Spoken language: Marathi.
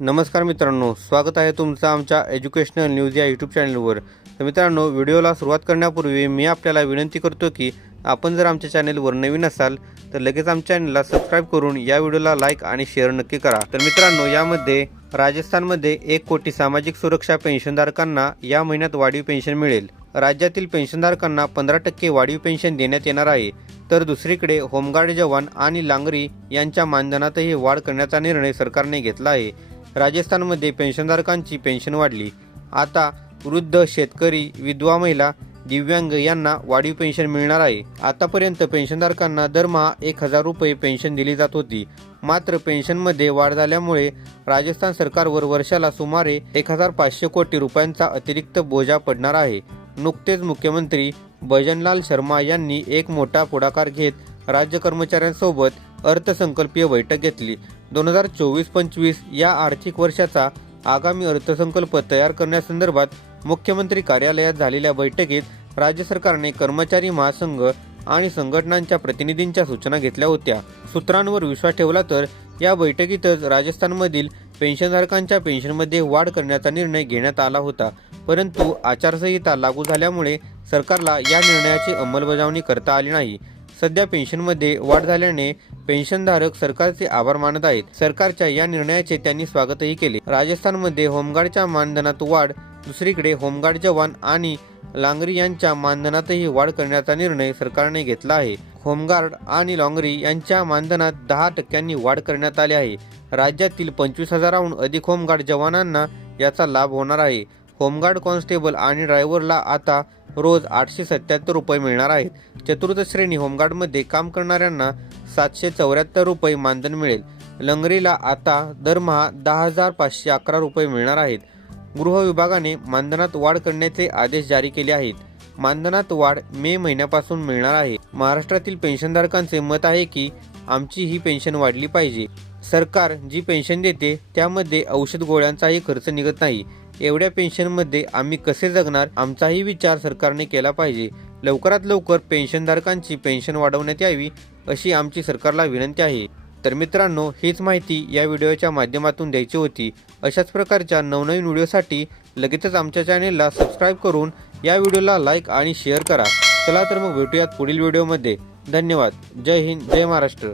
नमस्कार मित्रांनो स्वागत आहे तुमचं आमच्या एज्युकेशनल न्यूज या यूट्यूब चॅनलवर. तर मित्रांनो व्हिडिओला सुरुवात करण्यापूर्वी मी आपल्याला विनंती करतो की आपण जर आमच्या चॅनलवर नवीन असाल तर लगेच आमच्या चॅनलला सबस्क्राईब करून या व्हिडिओला लाईक आणि शेअर नक्की करा. तर मित्रांनो यामध्ये राजस्थानमध्ये एक कोटी सामाजिक सुरक्षा पेन्शनधारकांना या महिन्यात वाढीव पेन्शन मिळेल. राज्यातील पेन्शनधारकांना पंधरा टक्के वाढीव पेन्शन देण्यात येणार आहे. तर दुसरीकडे होमगार्ड जवान आणि लांगरी यांच्या मानधनातही वाढ करण्याचा निर्णय सरकारने घेतला आहे. राजस्थानमध्ये पेन्शनधारकांची पेन्शन वाढली. आता वृद्ध शेतकरी विधवा महिला दिव्यांग यांना वाढीव पेन्शन मिळणार आहे. आतापर्यंत पेन्शनधारकांना दरमहा एक हजार रुपये पेन्शन दिली जात होती. मात्र पेन्शनमध्ये वाढ झाल्यामुळे राजस्थान सरकारवर वर्षाला सुमारे एक हजार पाचशे कोटी रुपयांचा अतिरिक्त बोजा पडणार आहे. नुकतेच मुख्यमंत्री भजनलाल शर्मा यांनी एक मोठा पुढाकार घेत राज्य कर्मचाऱ्यांसोबत अर्थसंकल्पीय बैठक घेतली. दोन हजार चोवीस पंचवीस या आर्थिक वर्षाचा आगामी अर्थसंकल्प तयार करण्यासंदर्भात मुख्यमंत्री कार्यालयात झालेल्या बैठकीत राज्य सरकारने कर्मचारी महासंघ आणि संघटनांच्या प्रतिनिधींच्या सूचना घेतल्या होत्या. सूत्रांवर विश्वास ठेवला तर या बैठकीतच राजस्थानमधील पेन्शनधारकांच्या पेन्शनमध्ये वाढ करण्याचा निर्णय घेण्यात आला होता. परंतु आचारसंहिता लागू झाल्यामुळे सरकारला या निर्णयाची अंमलबजावणी करता आली नाही. सध्या पेन्शनमध्ये वाढ झाल्याने पेन्शनधारक सरकारचे आभार मानत आहेत. सरकारच्या या निर्णयाचे त्यांनी स्वागतही केले. राजस्थानमध्ये होमगार्डच्या मानधनात वाढ दुसरीकडे होमगार्ड जवान आणि लांगरी यांच्या मानधनातही वाढ करण्याचा निर्णय सरकारने घेतला आहे. होमगार्ड आणि लांगरी यांच्या मानधनात दहा टक्क्यांनी वाढ करण्यात आली आहे. राज्यातील पंचवीस हजाराहून अधिक होमगार्ड जवानांना याचा लाभ होणार आहे. होमगार्ड कॉन्स्टेबल आणि ड्रायव्हरला आता रोज आठशे सत्याहत्तर रुपये मिळणार आहेत. चतुर्थ श्रेणी होमगार्डमध्ये काम करणाऱ्यांना सातशे चौऱ्याहत्तर रुपये मानधन मिळेल. लंगरीला आता दरमहा दहा हजार पाचशे अकरा रुपये मिळणार आहेत. गृह विभागाने मानधनात वाढ करण्याचे आदेश जारी केले आहेत. मानधनात वाढ मे महिन्यापासून मिळणार आहे. महाराष्ट्रातील पेन्शनधारकांचे मत आहे की आमची ही पेन्शन वाढली पाहिजे. सरकार जी पेन्शन देते त्यामध्ये औषध गोळ्यांचाही खर्च निघत नाही. एवढ्या पेन्शनमध्ये आम्ही कसे जगणार? आमचाही विचार सरकारने केला पाहिजे. लवकरात लवकर पेन्शनधारकांची पेन्शन वाढवण्यात यावी अशी आमची सरकारला विनंती आहे. तर मित्रांनो हीच माहिती या व्हिडिओच्या माध्यमातून द्यायची होती. अशाच प्रकारच्या नवनवीन व्हिडिओसाठी लगेचच आमच्या चॅनेलला सबस्क्राईब करून या व्हिडिओला लाईक आणि शेअर करा. चला तर मग भेटूयात पुढील व्हिडिओमध्ये. धन्यवाद. जय हिंद जय महाराष्ट्र.